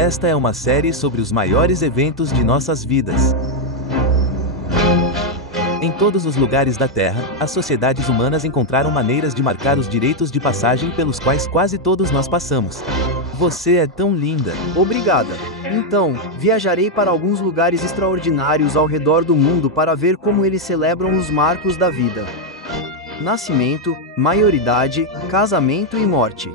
Esta é uma série sobre os maiores eventos de nossas vidas. Em todos os lugares da Terra, as sociedades humanas encontraram maneiras de marcar os direitos de passagem pelos quais quase todos nós passamos. Você é tão linda. Obrigada. Então, viajarei para alguns lugares extraordinários ao redor do mundo para ver como eles celebram os marcos da vida. Nascimento, maioridade, casamento e morte.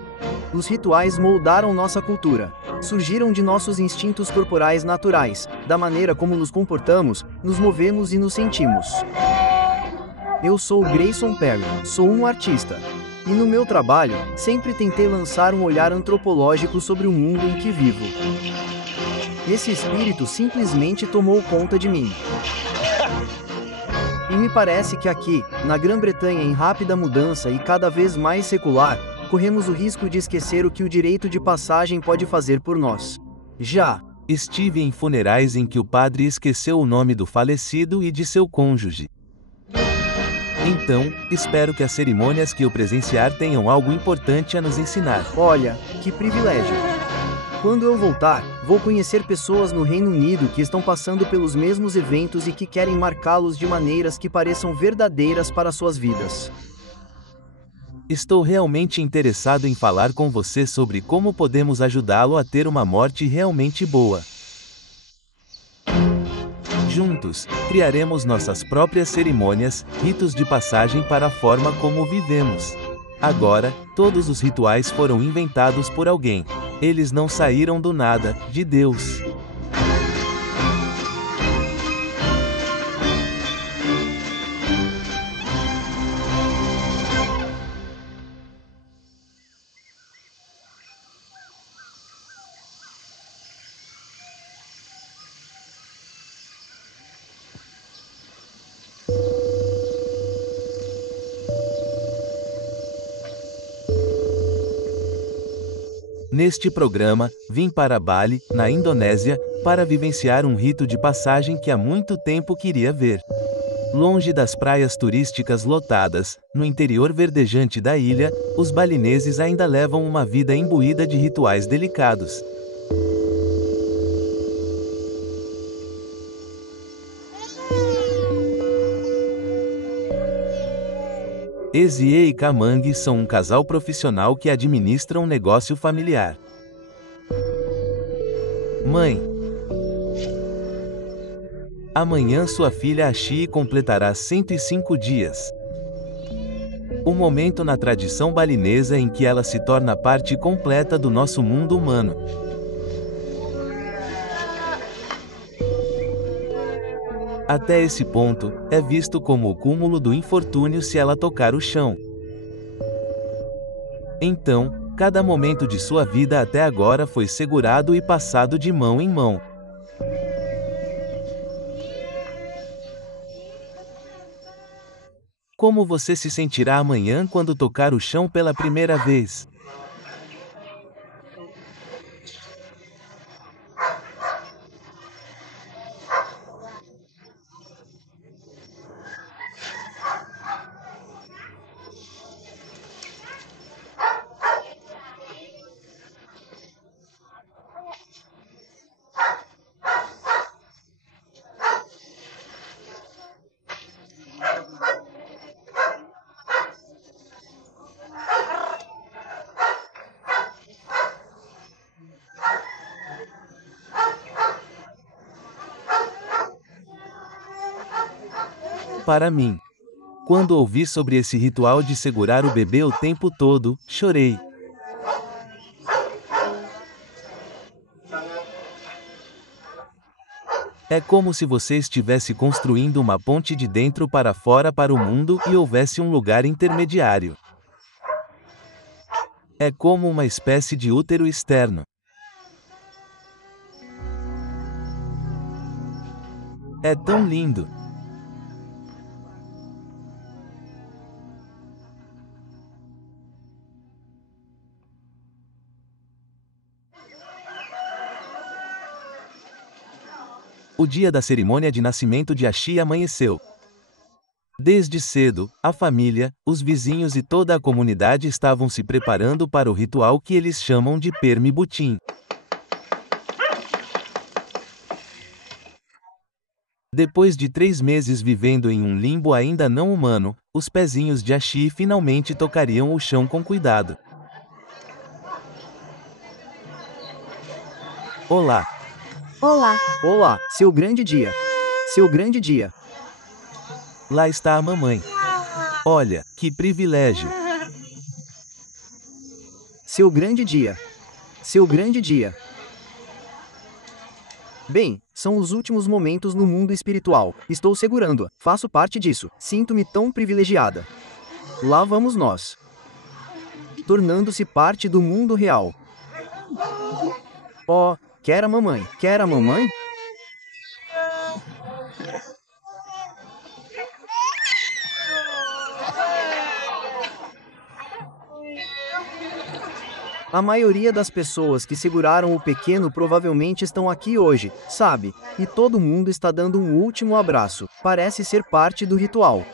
Os rituais moldaram nossa cultura. Surgiram de nossos instintos corporais naturais, da maneira como nos comportamos, nos movemos e nos sentimos. Eu sou Grayson Perry, sou um artista. E no meu trabalho, sempre tentei lançar um olhar antropológico sobre o mundo em que vivo. Esse espírito simplesmente tomou conta de mim. E me parece que aqui, na Grã-Bretanha em rápida mudança e cada vez mais secular, corremos o risco de esquecer o que o direito de passagem pode fazer por nós. Já estive em funerais em que o padre esqueceu o nome do falecido e de seu cônjuge. Então, espero que as cerimônias que eu presenciar tenham algo importante a nos ensinar. Olha, que privilégio! Quando eu voltar, vou conhecer pessoas no Reino Unido que estão passando pelos mesmos eventos e que querem marcá-los de maneiras que pareçam verdadeiras para suas vidas. Estou realmente interessado em falar com você sobre como podemos ajudá-lo a ter uma morte realmente boa. Juntos, criaremos nossas próprias cerimônias, ritos de passagem para a forma como vivemos. Agora, todos os rituais foram inventados por alguém. Eles não saíram do nada, de Deus. Neste programa, vim para Bali, na Indonésia, para vivenciar um rito de passagem que há muito tempo queria ver. Longe das praias turísticas lotadas, no interior verdejante da ilha, os balineses ainda levam uma vida imbuída de rituais delicados. Ezie e Kamang são um casal profissional que administra um negócio familiar. Mãe. Amanhã sua filha Ashi completará 105 dias. O momento na tradição balinesa em que ela se torna parte completa do nosso mundo humano. Até esse ponto, é visto como o cúmulo do infortúnio se ela tocar o chão. Então, cada momento de sua vida até agora foi segurado e passado de mão em mão. Como você se sentirá amanhã quando tocar o chão pela primeira vez? Para mim. Quando ouvi sobre esse ritual de segurar o bebê o tempo todo, chorei. É como se você estivesse construindo uma ponte de dentro para fora para o mundo e houvesse um lugar intermediário. É como uma espécie de útero externo. É tão lindo. O dia da cerimônia de nascimento de Ashi amanheceu. Desde cedo, a família, os vizinhos e toda a comunidade estavam se preparando para o ritual que eles chamam de Permi Butin. Depois de 3 meses vivendo em um limbo ainda não humano, os pezinhos de Ashi finalmente tocariam o chão com cuidado. Olá. Olá. Olá, seu grande dia. Seu grande dia. Lá está a mamãe. Olha, que privilégio. Seu grande dia. Seu grande dia. Bem, são os últimos momentos no mundo espiritual. Estou segurando-a. Faço parte disso. Sinto-me tão privilegiada. Lá vamos nós. Tornando-se parte do mundo real. Oh, quer a mamãe? Quer a mamãe? A maioria das pessoas que seguraram o pequeno provavelmente estão aqui hoje, sabe? E todo mundo está dando um último abraço. Parece ser parte do ritual.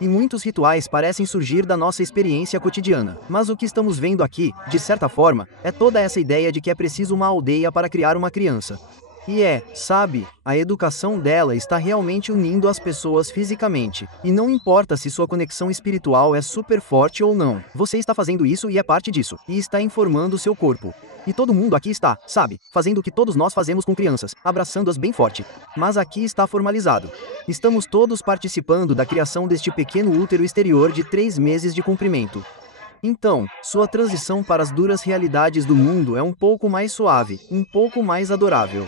E muitos rituais parecem surgir da nossa experiência cotidiana. Mas o que estamos vendo aqui, de certa forma, é toda essa ideia de que é preciso uma aldeia para criar uma criança. E sabe, a educação dela está realmente unindo as pessoas fisicamente. E não importa se sua conexão espiritual é super forte ou não. Você está fazendo isso e é parte disso. E está informando seu corpo. E todo mundo aqui está, sabe, fazendo o que todos nós fazemos com crianças, abraçando-as bem forte. Mas aqui está formalizado. Estamos todos participando da criação deste pequeno útero exterior de 3 meses de comprimento. Então, sua transição para as duras realidades do mundo é um pouco mais suave, um pouco mais adorável.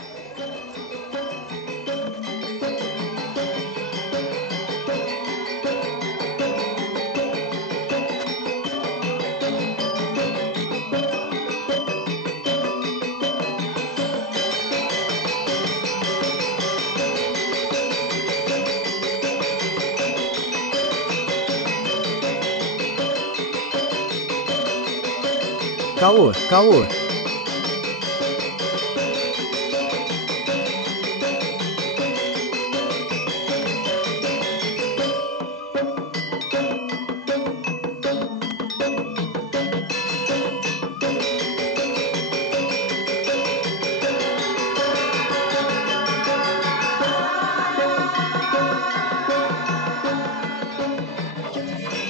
Calor, calor.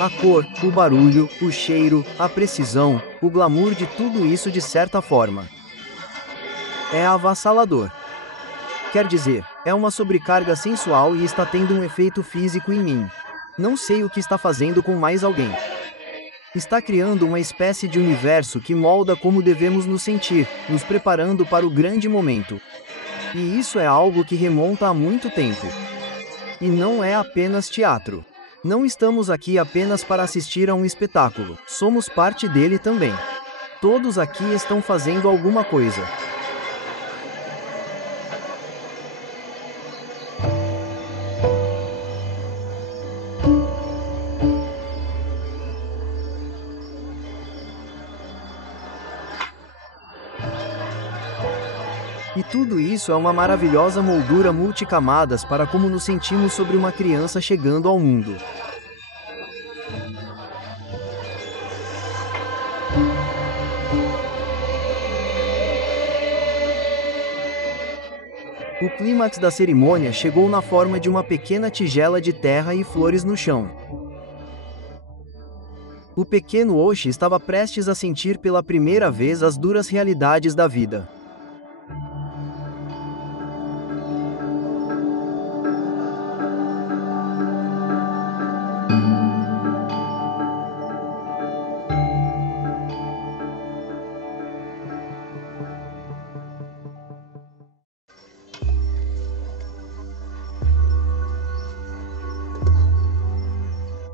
A cor, o barulho, o cheiro, a precisão, o glamour de tudo isso de certa forma. É avassalador. Quer dizer, é uma sobrecarga sensual e está tendo um efeito físico em mim. Não sei o que está fazendo com mais alguém. Está criando uma espécie de universo que molda como devemos nos sentir, nos preparando para o grande momento. E isso é algo que remonta a muito tempo. E não é apenas teatro. Não estamos aqui apenas para assistir a um espetáculo, somos parte dele também. Todos aqui estão fazendo alguma coisa. E tudo isso é uma maravilhosa moldura multicamadas para como nos sentimos sobre uma criança chegando ao mundo. O clímax da cerimônia chegou na forma de uma pequena tigela de terra e flores no chão. O pequeno Oshi estava prestes a sentir pela primeira vez as duras realidades da vida.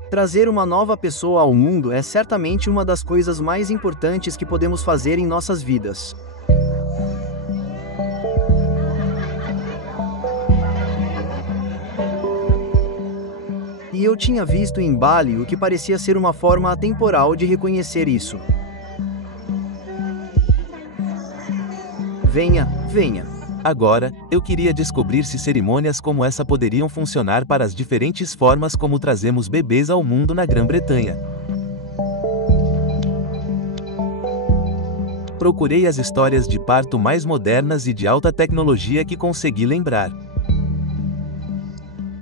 Trazer uma nova pessoa ao mundo é certamente uma das coisas mais importantes que podemos fazer em nossas vidas. E eu tinha visto em Bali o que parecia ser uma forma atemporal de reconhecer isso. Venha, venha. Agora, eu queria descobrir se cerimônias como essa poderiam funcionar para as diferentes formas como trazemos bebês ao mundo na Grã-Bretanha. Procurei as histórias de parto mais modernas e de alta tecnologia que consegui lembrar.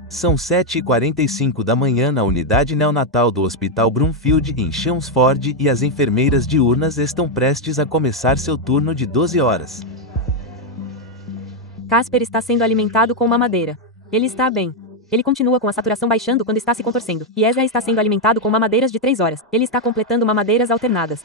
São 7h45 da manhã na unidade neonatal do Hospital Broomfield em Chelmsford e as enfermeiras diurnas estão prestes a começar seu turno de 12 horas. Casper está sendo alimentado com mamadeira. Ele está bem. Ele continua com a saturação baixando quando está se contorcendo. E Ezra está sendo alimentado com mamadeiras de 3 horas. Ele está completando mamadeiras alternadas.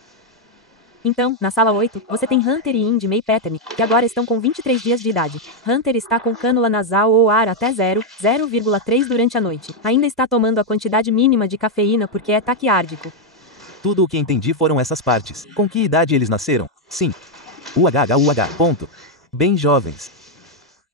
Então, na sala 8, você tem Hunter e Indy May Pattern, que agora estão com 23 dias de idade. Hunter está com cânula nasal ou ar até 0,3 durante a noite. Ainda está tomando a quantidade mínima de cafeína porque é taquiárdico. Tudo o que entendi foram essas partes. Com que idade eles nasceram? Sim. Ponto. Bem jovens.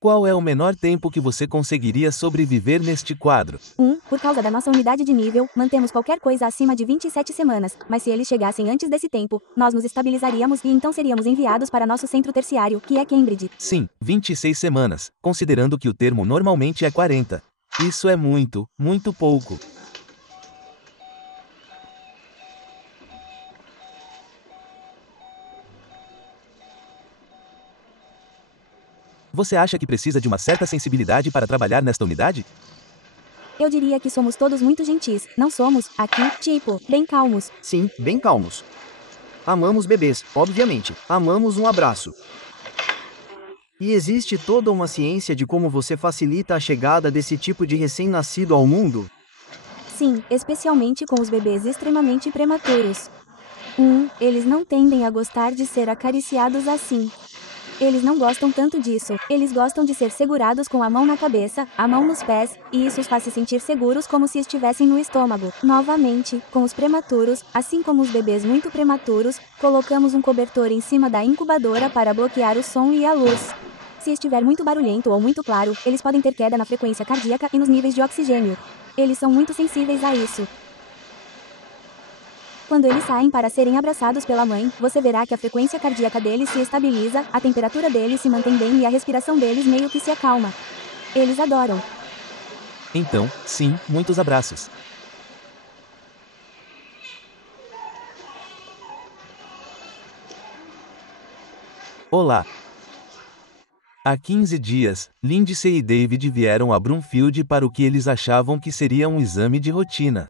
Qual é o menor tempo que você conseguiria sobreviver neste quadro? Por causa da nossa unidade de nível, mantemos qualquer coisa acima de 27 semanas, mas se eles chegassem antes desse tempo, nós nos estabilizaríamos e então seríamos enviados para nosso centro terciário, que é Cambridge. Sim, 26 semanas, considerando que o termo normalmente é 40. Isso é muito, muito pouco. Você acha que precisa de uma certa sensibilidade para trabalhar nesta unidade? Eu diria que somos todos muito gentis, não somos, aqui, bem calmos. Sim, bem calmos. Amamos bebês, obviamente. Amamos um abraço. E existe toda uma ciência de como você facilita a chegada desse tipo de recém-nascido ao mundo? Sim, especialmente com os bebês extremamente prematuros. Eles não tendem a gostar de ser acariciados assim. Eles não gostam tanto disso. Eles gostam de ser segurados com a mão na cabeça, a mão nos pés, e isso os faz se sentir seguros como se estivessem no estômago. Novamente, com os prematuros, assim como os bebês muito prematuros, colocamos um cobertor em cima da incubadora para bloquear o som e a luz. Se estiver muito barulhento ou muito claro, eles podem ter queda na frequência cardíaca e nos níveis de oxigênio. Eles são muito sensíveis a isso. Quando eles saem para serem abraçados pela mãe, você verá que a frequência cardíaca deles se estabiliza, a temperatura deles se mantém bem e a respiração deles meio que se acalma. Eles adoram. Então, sim, muitos abraços. Olá. Há 15 dias, Lindsay e David vieram a Broomfield para o que eles achavam que seria um exame de rotina.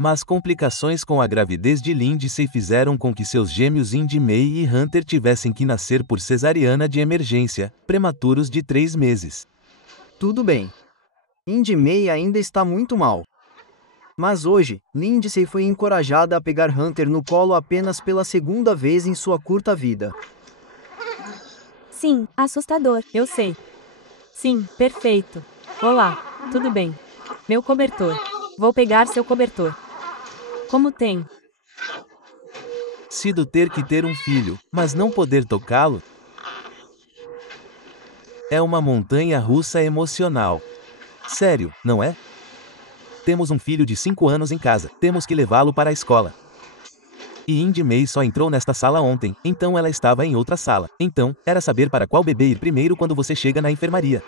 Mas complicações com a gravidez de Lindsay fizeram com que seus gêmeos Indy May e Hunter tivessem que nascer por cesariana de emergência, prematuros de 3 meses. Tudo bem. Indy May ainda está muito mal. Mas hoje, Lindsay foi encorajada a pegar Hunter no colo apenas pela segunda vez em sua curta vida. Sim, assustador. Eu sei. Sim, perfeito. Olá, tudo bem. Meu cobertor. Vou pegar seu cobertor. Como tem sido ter que ter um filho, mas não poder tocá-lo? É uma montanha-russa emocional. Sério, não é? Temos um filho de 5 anos em casa, temos que levá-lo para a escola. E Indy May só entrou nesta sala ontem, então ela estava em outra sala. Então, era saber para qual bebê ir primeiro quando você chega na enfermaria.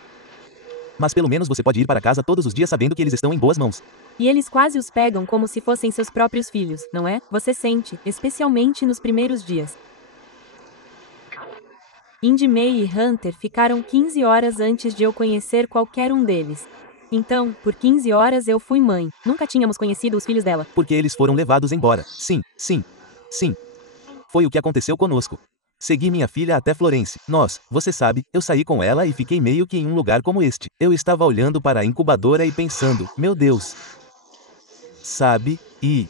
Mas pelo menos você pode ir para casa todos os dias sabendo que eles estão em boas mãos. E eles quase os pegam como se fossem seus próprios filhos, não é? Você sente, especialmente nos primeiros dias. Indy May e Hunter ficaram 15 horas antes de eu conhecer qualquer um deles. Então, por 15 horas eu fui mãe. Nunca tínhamos conhecido os filhos dela. Porque eles foram levados embora. Sim. Foi o que aconteceu conosco. Segui minha filha até Florence. Você sabe, eu saí com ela e fiquei meio que em um lugar como este. Eu estava olhando para a incubadora e pensando, meu Deus. Sabe, e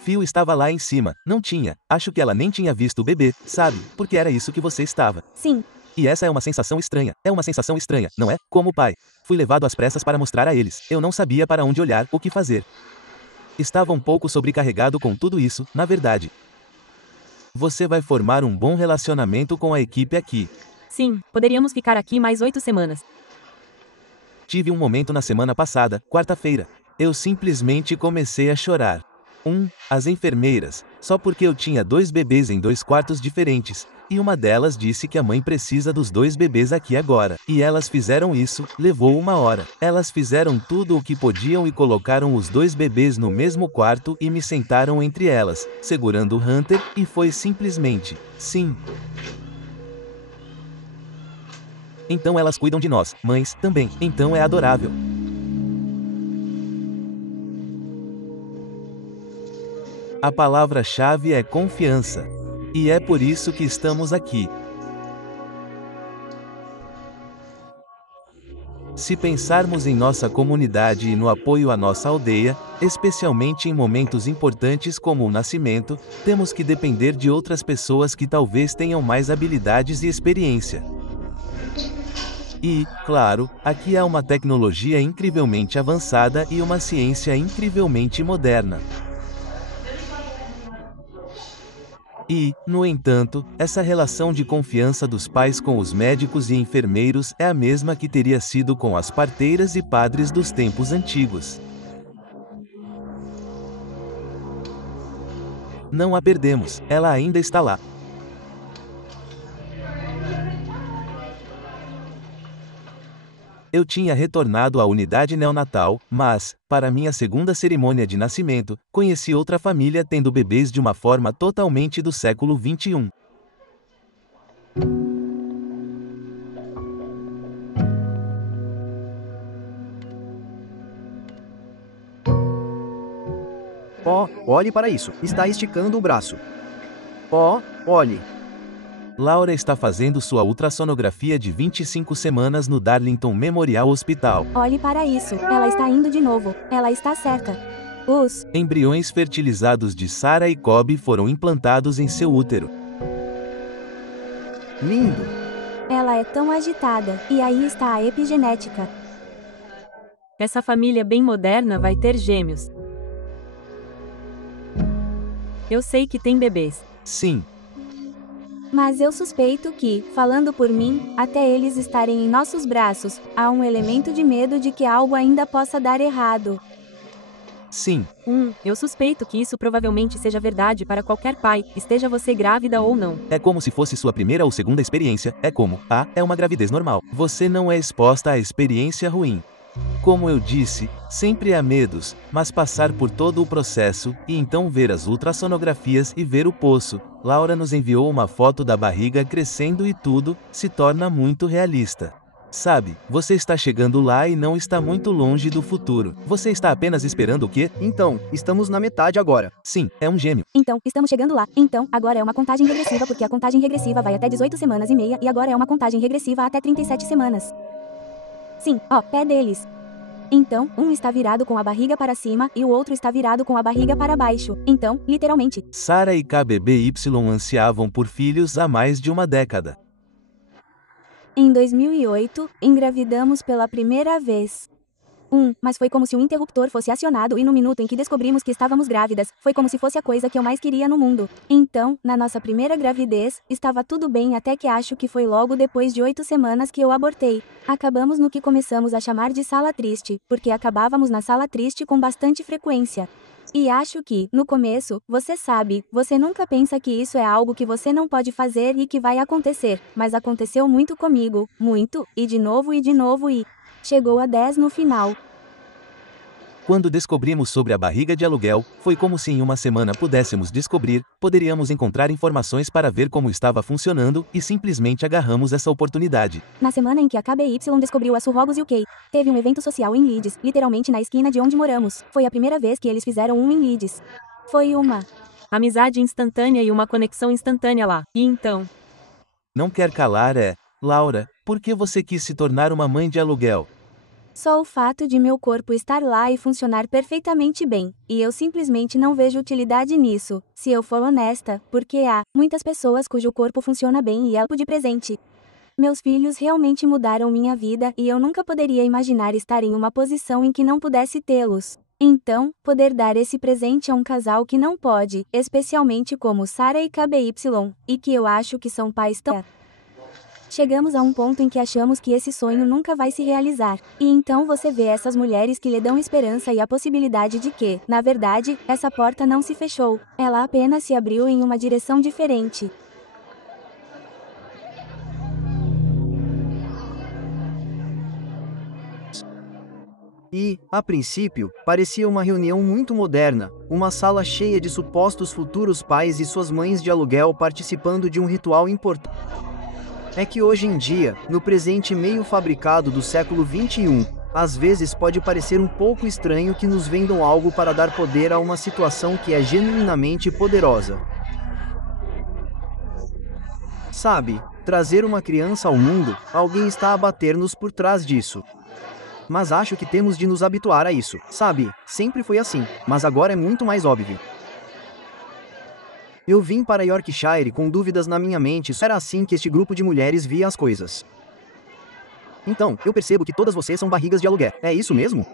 Phil estava lá em cima, não tinha, acho que ela nem tinha visto o bebê, sabe, porque era isso que você estava. Sim. E essa é uma sensação estranha, não é? Como pai. Fui levado às pressas para mostrar a eles, eu não sabia para onde olhar, o que fazer. Estava um pouco sobrecarregado com tudo isso, na verdade. Você vai formar um bom relacionamento com a equipe aqui. Sim, poderíamos ficar aqui mais 8 semanas. Tive um momento na semana passada, quarta-feira. Eu simplesmente comecei a chorar. As enfermeiras, só porque eu tinha 2 bebês em 2 quartos diferentes, e uma delas disse que a mãe precisa dos 2 bebês aqui agora. E elas fizeram isso, levou 1 hora. Elas fizeram tudo o que podiam e colocaram os 2 bebês no mesmo quarto e me sentaram entre elas, segurando Hunter, e foi simplesmente, sim. Então elas cuidam de nós, mães, também, então é adorável. A palavra-chave é confiança. E é por isso que estamos aqui. Se pensarmos em nossa comunidade e no apoio à nossa aldeia, especialmente em momentos importantes como o nascimento, temos que depender de outras pessoas que talvez tenham mais habilidades e experiência. E, claro, aqui há uma tecnologia incrivelmente avançada e uma ciência incrivelmente moderna. E, no entanto, essa relação de confiança dos pais com os médicos e enfermeiros é a mesma que teria sido com as parteiras e padres dos tempos antigos. Não a perdemos, ela ainda está lá. Eu tinha retornado à unidade neonatal, mas, para minha segunda cerimônia de nascimento, conheci outra família tendo bebês de uma forma totalmente do século XXI. Oh, olhe para isso. Está esticando o braço. Oh, olhe. Laura está fazendo sua ultrassonografia de 25 semanas no Darlington Memorial Hospital. Olhe para isso. Ela está indo de novo. Ela está certa. Os embriões fertilizados de Sarah e Cobb foram implantados em seu útero. Lindo. Ela é tão agitada. E aí está a epigenética. Essa família bem moderna vai ter gêmeos. Eu sei que tem bebês. Sim. Mas eu suspeito que, falando por mim, até eles estarem em nossos braços, há um elemento de medo de que algo ainda possa dar errado. Sim. Eu suspeito que isso provavelmente seja verdade para qualquer pai, esteja você grávida ou não. É como se fosse sua primeira ou segunda experiência, é uma gravidez normal. Você não é exposta à experiência ruim. Como eu disse, sempre há medos, mas passar por todo o processo, e então ver as ultrassonografias e ver o poço, Laura nos enviou uma foto da barriga crescendo e tudo, se torna muito realista. Sabe, você está chegando lá e não está muito longe do futuro. Você está apenas esperando o quê? Então, estamos na metade agora. Sim, é um gêmeo. Então, estamos chegando lá. Então, agora é uma contagem regressiva porque a contagem regressiva vai até 18 semanas e meia e agora é uma contagem regressiva até 37 semanas. Sim, pé deles. Então, um está virado com a barriga para cima e o outro está virado com a barriga para baixo. Então, literalmente. Sarah e KBBY ansiavam por filhos há mais de uma década. Em 2008, engravidamos pela primeira vez. Mas foi como se um interruptor fosse acionado e no minuto em que descobrimos que estávamos grávidas, foi como se fosse a coisa que eu mais queria no mundo. Então, na nossa primeira gravidez, estava tudo bem até que acho que foi logo depois de 8 semanas que eu abortei. Acabamos no que começamos a chamar de sala triste, porque acabávamos na sala triste com bastante frequência. E acho que, no começo, você sabe, você nunca pensa que isso é algo que você não pode fazer e que vai acontecer, mas aconteceu muito comigo, muito, e de novo e chegou a 10 no final. Quando descobrimos sobre a barriga de aluguel, foi como se em uma semana pudéssemos descobrir, poderíamos encontrar informações para ver como estava funcionando, e simplesmente agarramos essa oportunidade. Na semana em que a KBY descobriu a Surrogos UK, teve um evento social em Leeds, literalmente na esquina de onde moramos. Foi a primeira vez que eles fizeram um em Leeds. Foi uma amizade instantânea e uma conexão instantânea lá. E então? Não quer calar Laura, por que você quis se tornar uma mãe de aluguel? Só o fato de meu corpo estar lá e funcionar perfeitamente bem, e eu simplesmente não vejo utilidade nisso, se eu for honesta, porque há muitas pessoas cujo corpo funciona bem e ela de presente. Meus filhos realmente mudaram minha vida e eu nunca poderia imaginar estar em uma posição em que não pudesse tê-los. Então, poder dar esse presente a um casal que não pode, especialmente como Sarah e KBY, e que eu acho que são pais tão... Chegamos a um ponto em que achamos que esse sonho nunca vai se realizar. E então você vê essas mulheres que lhe dão esperança e a possibilidade de que, na verdade, essa porta não se fechou. Ela apenas se abriu em uma direção diferente. E, a princípio, parecia uma reunião muito moderna, uma sala cheia de supostos futuros pais e suas mães de aluguel participando de um ritual importante. É que hoje em dia, no presente meio fabricado do século XXI, Às vezes pode parecer um pouco estranho que nos vendam algo para dar poder a uma situação que é genuinamente poderosa. Sabe, trazer uma criança ao mundo, alguém está a bater-nos por trás disso. Mas acho que temos de nos habituar a isso, sabe? Sempre foi assim, mas agora é muito mais óbvio. Eu vim para Yorkshire com dúvidas na minha mente, era assim que este grupo de mulheres via as coisas. Então, eu percebo que todas vocês são barrigas de aluguer, é isso mesmo?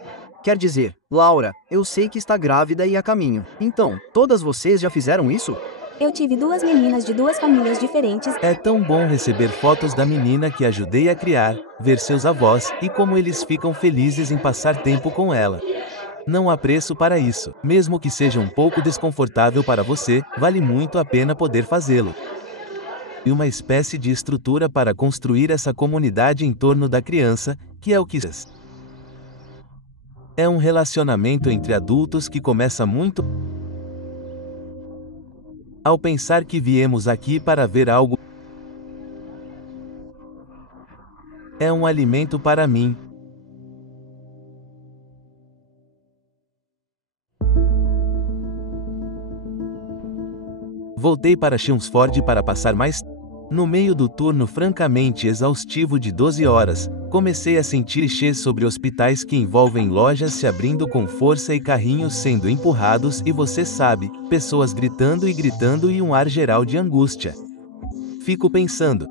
Quer dizer, Laura, eu sei que está grávida e a caminho. Então, todas vocês já fizeram isso? Eu tive 2 meninas de 2 famílias diferentes. É tão bom receber fotos da menina que ajudei a criar, ver seus avós, e como eles ficam felizes em passar tempo com ela. Não há preço para isso. Mesmo que seja um pouco desconfortável para você, vale muito a pena poder fazê-lo. E uma espécie de estrutura para construir essa comunidade em torno da criança, que é o que é um relacionamento entre adultos que começa muito ao pensar que viemos aqui para ver algo. É um alimento para mim. Voltei para Chelmsford para passar mais. No meio do turno francamente exaustivo de 12 horas, comecei a sentir clichês sobre hospitais que envolvem lojas se abrindo com força e carrinhos sendo empurrados e você sabe, pessoas gritando e um ar geral de angústia. Fico pensando.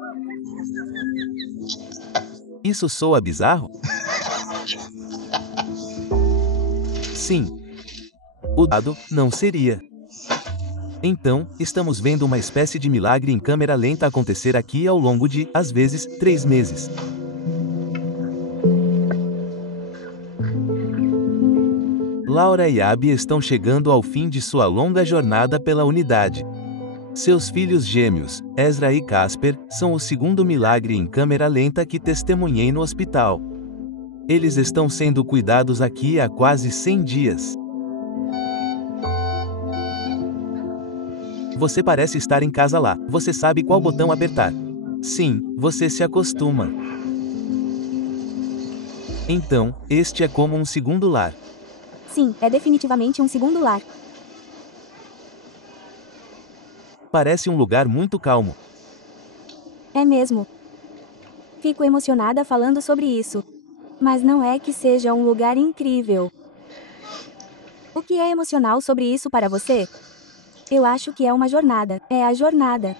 Isso soa bizarro? Sim. O dado não seria. Então, estamos vendo uma espécie de milagre em câmera lenta acontecer aqui ao longo de, às vezes, 3 meses. Laura e Abby estão chegando ao fim de sua longa jornada pela unidade. Seus filhos gêmeos, Ezra e Casper, são o segundo milagre em câmera lenta que testemunhei no hospital. Eles estão sendo cuidados aqui há quase 100 dias. Você parece estar em casa lá. Você sabe qual botão apertar. Sim, você se acostuma. Então, este é como um segundo lar. Sim, é definitivamente um segundo lar. Parece um lugar muito calmo. É mesmo. Fico emocionada falando sobre isso. Mas não é que seja um lugar incrível. O que é emocional sobre isso para você? Eu acho que é uma jornada. É a jornada.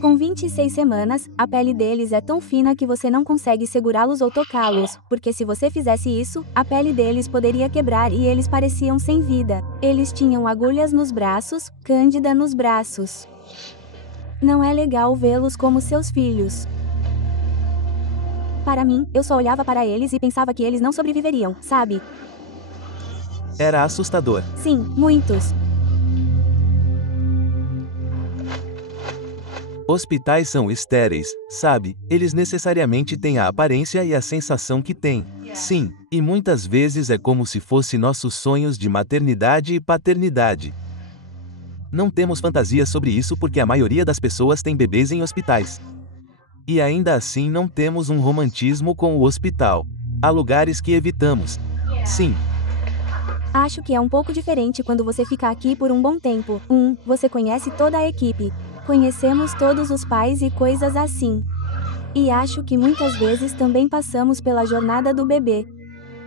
Com 26 semanas, a pele deles é tão fina que você não consegue segurá-los ou tocá-los, porque se você fizesse isso, a pele deles poderia quebrar e eles pareciam sem vida. Eles tinham agulhas nos braços, cândida nos braços. Não é legal vê-los como seus filhos. Para mim, eu só olhava para eles e pensava que eles não sobreviveriam, sabe? Era assustador. Sim, muitos. Hospitais são estéreis, sabe? Eles necessariamente têm a aparência e a sensação que têm. Sim, e muitas vezes é como se fosse nossos sonhos de maternidade e paternidade. Não temos fantasias sobre isso porque a maioria das pessoas tem bebês em hospitais. E ainda assim não temos um romantismo com o hospital. Há lugares que evitamos. Sim. Acho que é um pouco diferente quando você fica aqui por um bom tempo. Você conhece toda a equipe. Conhecemos todos os pais e coisas assim. E acho que muitas vezes também passamos pela jornada do bebê.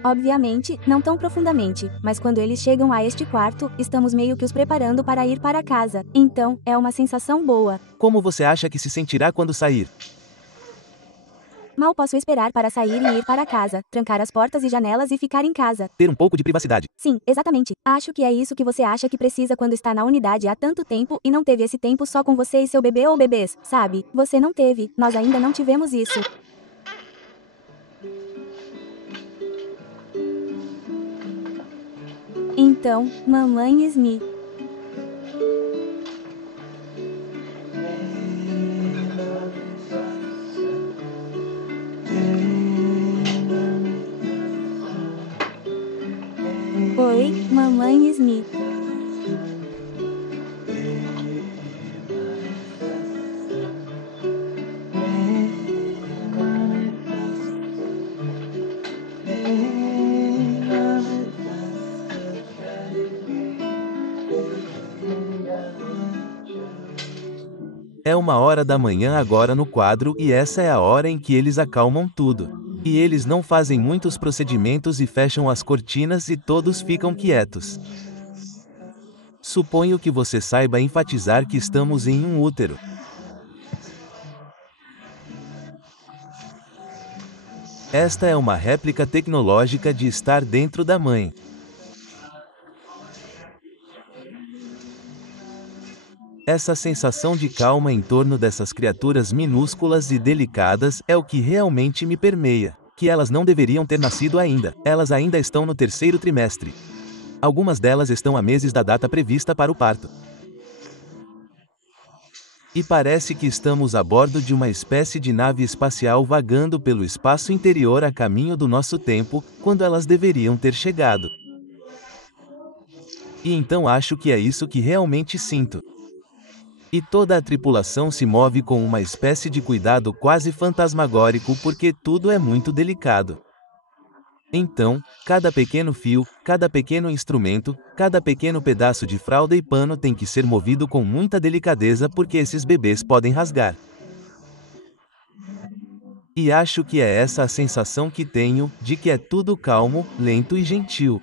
Obviamente, não tão profundamente, mas quando eles chegam a este quarto, estamos meio que os preparando para ir para casa. Então, é uma sensação boa. Como você acha que se sentirá quando sair? Mal posso esperar para sair e ir para casa, trancar as portas e janelas e ficar em casa. Ter um pouco de privacidade. Sim, exatamente. Acho que é isso que você acha que precisa quando está na unidade há tanto tempo e não teve esse tempo só com você e seu bebê ou bebês, sabe? Você não teve, nós ainda não tivemos isso. Então, mamãe Smith. Oi, mamãe Smith. É 1h da manhã agora no quadro e essa é a hora em que eles acalmam tudo. E eles não fazem muitos procedimentos e fecham as cortinas e todos ficam quietos. Suponho que você saiba enfatizar que estamos em um útero. Esta é uma réplica tecnológica de estar dentro da mãe. Essa sensação de calma em torno dessas criaturas minúsculas e delicadas é o que realmente me permeia. Que elas não deveriam ter nascido ainda. Elas ainda estão no 3º trimestre. Algumas delas estão a meses da data prevista para o parto. E parece que estamos a bordo de uma espécie de nave espacial vagando pelo espaço interior a caminho do nosso tempo, quando elas deveriam ter chegado. E então acho que é isso que realmente sinto. E toda a tripulação se move com uma espécie de cuidado quase fantasmagórico porque tudo é muito delicado. Então, cada pequeno fio, cada pequeno instrumento, cada pequeno pedaço de fralda e pano tem que ser movido com muita delicadeza porque esses bebês podem rasgar. E acho que é essa a sensação que tenho, de que é tudo calmo, lento e gentil.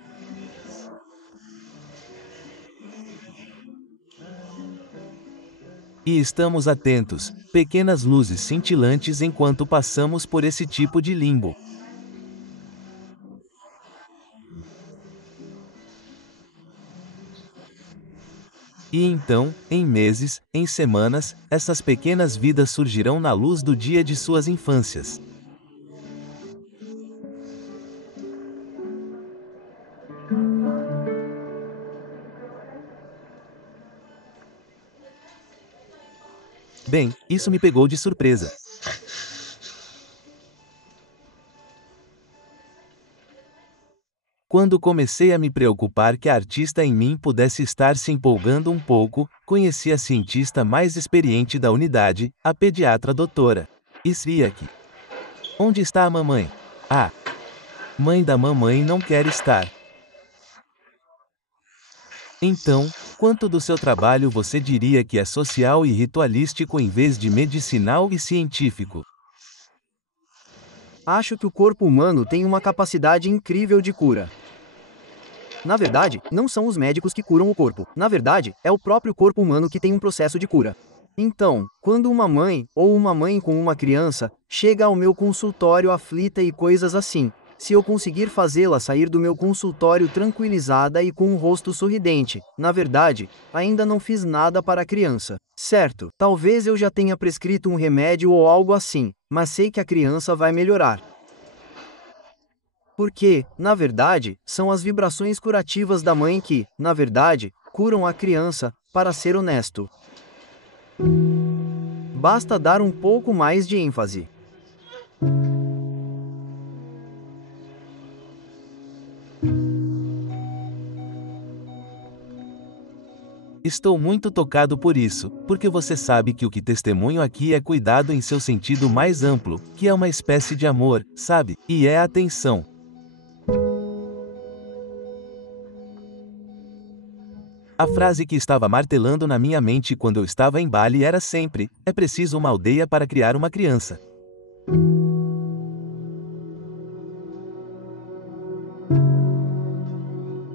E estamos atentos, pequenas luzes cintilantes enquanto passamos por esse tipo de limbo. E então, em meses, em semanas, essas pequenas vidas surgirão na luz do dia de suas infâncias. Bem, isso me pegou de surpresa. Quando comecei a me preocupar que a artista em mim pudesse estar se empolgando um pouco, conheci a cientista mais experiente da unidade, a pediatra doutora Isriak. Onde está a mamãe? A mãe da mamãe não quer estar. Então, quanto do seu trabalho você diria que é social e ritualístico em vez de medicinal e científico? Acho que o corpo humano tem uma capacidade incrível de cura. Na verdade, não são os médicos que curam o corpo. Na verdade, é o próprio corpo humano que tem um processo de cura. Então, quando uma mãe, ou uma mãe com uma criança, chega ao meu consultório aflita e coisas assim, se eu conseguir fazê-la sair do meu consultório tranquilizada e com um rosto sorridente, na verdade, ainda não fiz nada para a criança. Certo, talvez eu já tenha prescrito um remédio ou algo assim, mas sei que a criança vai melhorar. Porque, na verdade, são as vibrações curativas da mãe que, na verdade, curam a criança, para ser honesto. Basta dar um pouco mais de ênfase. Estou muito tocado por isso, porque você sabe que o que testemunho aqui é cuidado em seu sentido mais amplo, que é uma espécie de amor, sabe? E é atenção. A frase que estava martelando na minha mente quando eu estava em Bali era sempre: é preciso uma aldeia para criar uma criança.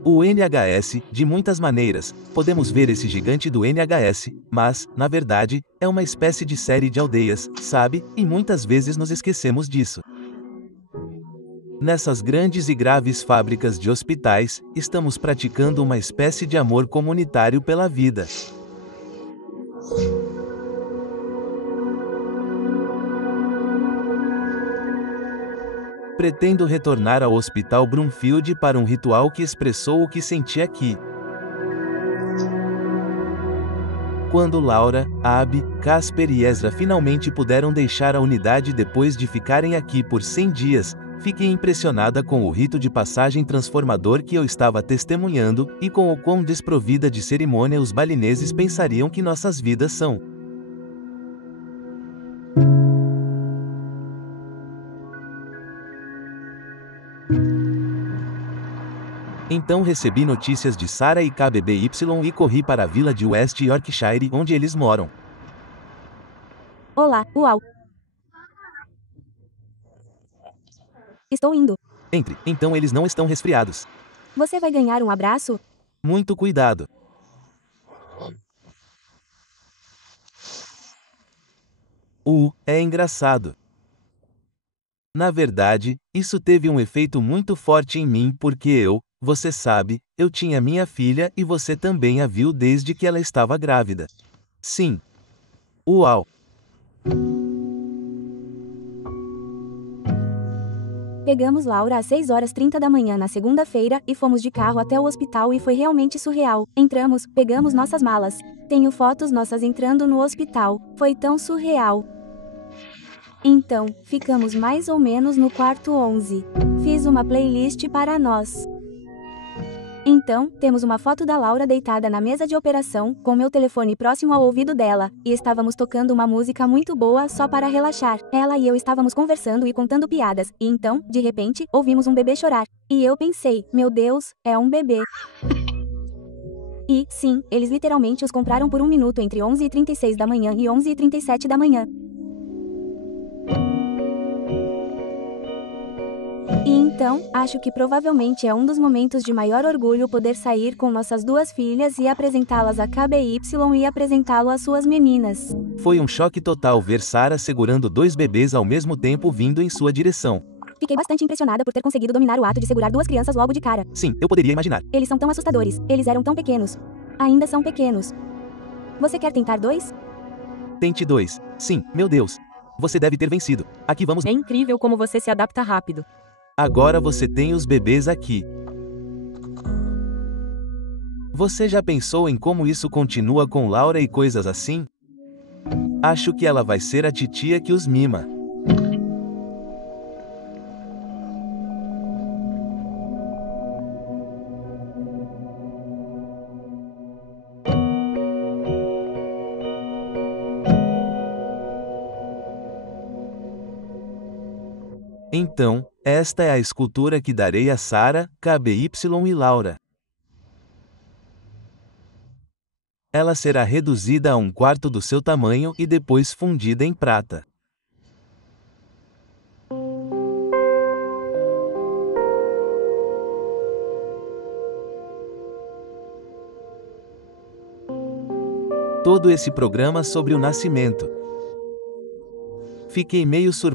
O NHS, de muitas maneiras, podemos ver esse gigante do NHS, mas, na verdade, é uma espécie de série de aldeias, sabe? E muitas vezes nos esquecemos disso. Nessas grandes e graves fábricas de hospitais, estamos praticando uma espécie de amor comunitário pela vida. Pretendo retornar ao Hospital Broomfield para um ritual que expressou o que senti aqui. Quando Laura, Abby, Casper e Ezra finalmente puderam deixar a unidade depois de ficarem aqui por 100 dias, fiquei impressionada com o rito de passagem transformador que eu estava testemunhando, e com o quão desprovida de cerimônia os balineses pensariam que nossas vidas são. Então recebi notícias de Sarah e KBBY e corri para a vila de West Yorkshire onde eles moram. Olá, uau. Estou indo. Entre, então eles não estão resfriados. Você vai ganhar um abraço? Muito cuidado. É engraçado. Na verdade, isso teve um efeito muito forte em mim porque você sabe, eu tinha minha filha e você também a viu desde que ela estava grávida. Sim. Uau! Pegamos Laura às 6h30 da manhã na segunda-feira e fomos de carro até o hospital e foi realmente surreal. Entramos, pegamos nossas malas. Tenho fotos nossas entrando no hospital. Foi tão surreal. Então, ficamos mais ou menos no quarto 11. Fiz uma playlist para nós. Então, temos uma foto da Laura deitada na mesa de operação, com meu telefone próximo ao ouvido dela, e estávamos tocando uma música muito boa só para relaxar. Ela e eu estávamos conversando e contando piadas, e então, de repente, ouvimos um bebê chorar. E eu pensei, meu Deus, é um bebê. E, sim, eles literalmente os compraram por 1 minuto entre 11h36 da manhã e 11h37 da manhã. E então, acho que provavelmente é um dos momentos de maior orgulho poder sair com nossas 2 filhas e apresentá-las a KBY e apresentá-lo às suas meninas. Foi um choque total ver Sarah segurando 2 bebês ao mesmo tempo vindo em sua direção. Fiquei bastante impressionada por ter conseguido dominar o ato de segurar 2 crianças logo de cara. Sim, eu poderia imaginar. Eles são tão assustadores, eles eram tão pequenos. Ainda são pequenos. Você quer tentar 2? Tente 2. Sim, meu Deus. Você deve ter vencido. Aqui vamos. É incrível como você se adapta rápido. Agora você tem os bebês aqui. Você já pensou em como isso continua com Laura e coisas assim? Acho que ela vai ser a titia que os mima. Então, esta é a escultura que darei a Sarah, KBY e Laura. Ela será reduzida a 1/4 do seu tamanho e depois fundida em prata. Todo esse programa sobre o nascimento. Fiquei meio surpreso.